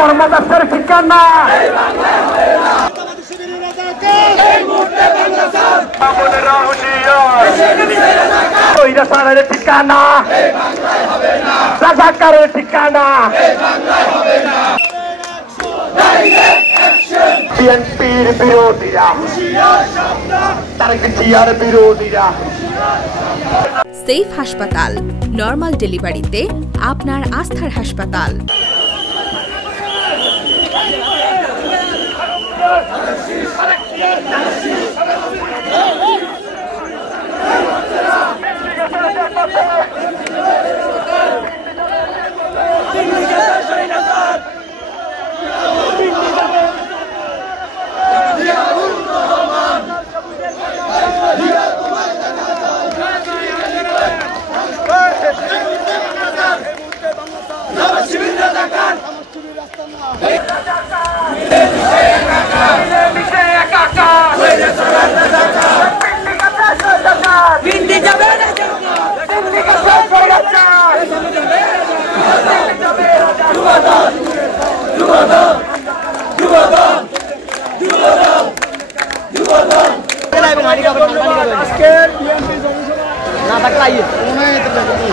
কর্মদর্শের ঠিকানা কৈরাসারের ঠিকানা রাজাকারের ঠিকানা বিএনপির বিরোধীরা তারেক জিয়ার বিরোধীরা। সেফ হাসপাতাল, নরমাল ডেলিভারিতে আপনার আস্থার হাসপাতাল।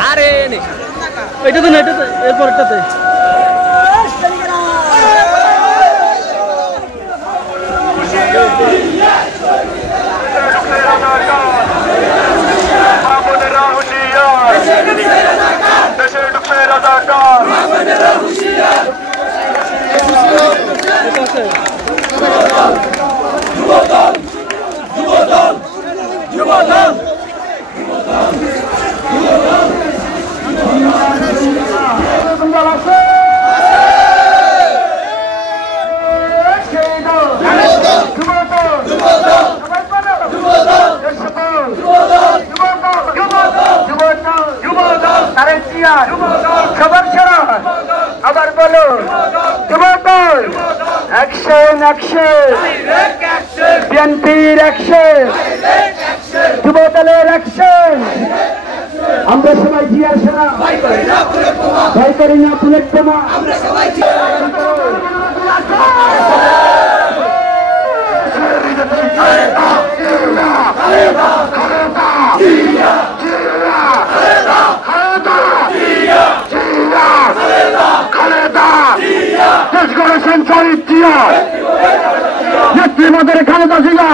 আরে এটা তো না, এটা তো এরপরটাতে খবর ছাড়া আবার বলো যুবদল অ্যাকশন অ্যাকশন বিএনপির অ্যাকশন যুবদলের অ্যাকশন। আমরা সবাই জিয়ার সেনা ভয় করি না বুলেট বোমা। নেত্রীমাদের খালেদা জিয়া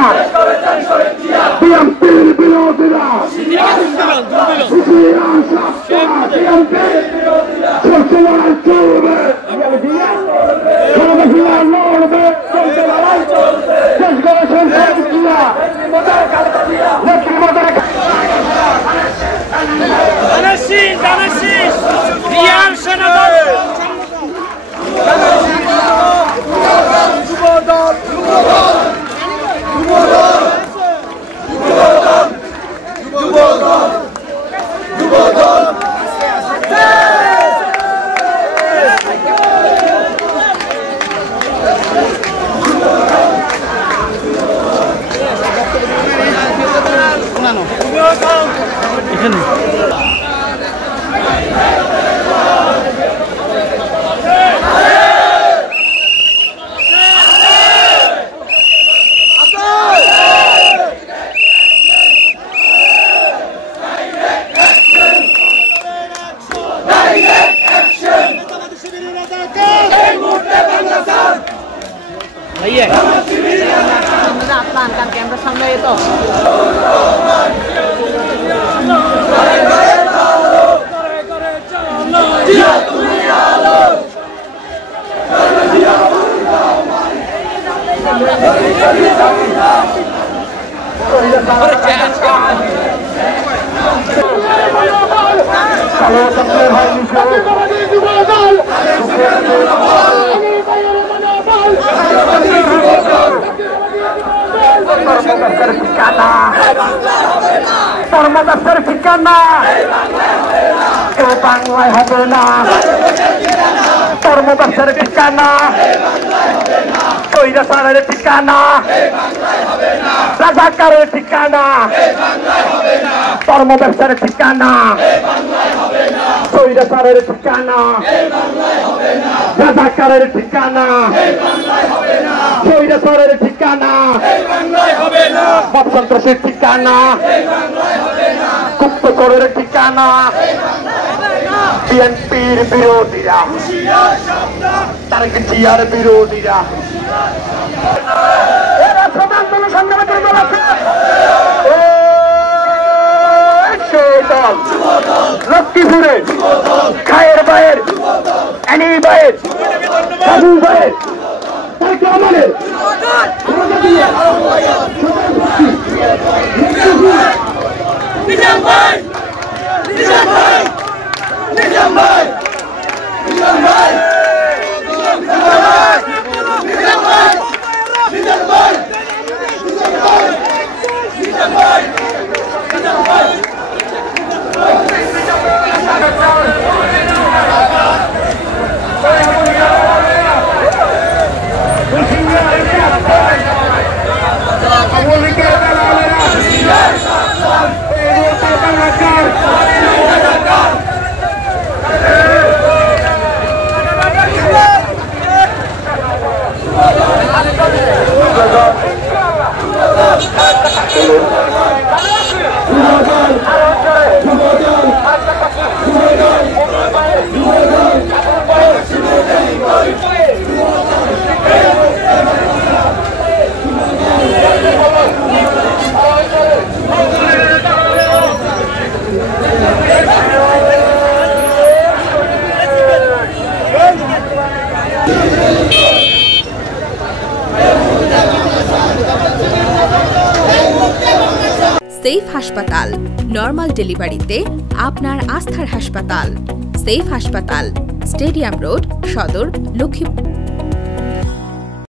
বিএনপির বিরোধীরা कैमरा सामने ये तो কর্মদর্শের ঠিকানা এ বাংলায় হবে না। কর্মদর্শের ঠিকানা কৈরাসারের ঠিকানা রাজাকারের ঠিকানা কর্মদর্শের ঠিকানা স্বৈরাচারের ঠিকানা রাজাকারের ঠিকানা স্বৈরাচারের ঠিকানা মত সন্ত্রাসের ঠিকানা গুপ্তচরের ঠিকানা বিএনপির বিরোধীরা তারেক জিয়ার বিরোধীরা এরা সমান জনসংগ্রামে দুর্বল আছে লক্ষ্মীপুরে খায়ের বাইয়ের অ্যানি বাইয়ের সাবু বাইয়ের আমাদের সেফ হাসপাতাল, নরমাল ডেলিভারিতে আপনার আস্থার হাসপাতাল। সেফ হাসপাতাল, স্টেডিয়াম রোড, সদর, লক্ষ্মীপুর।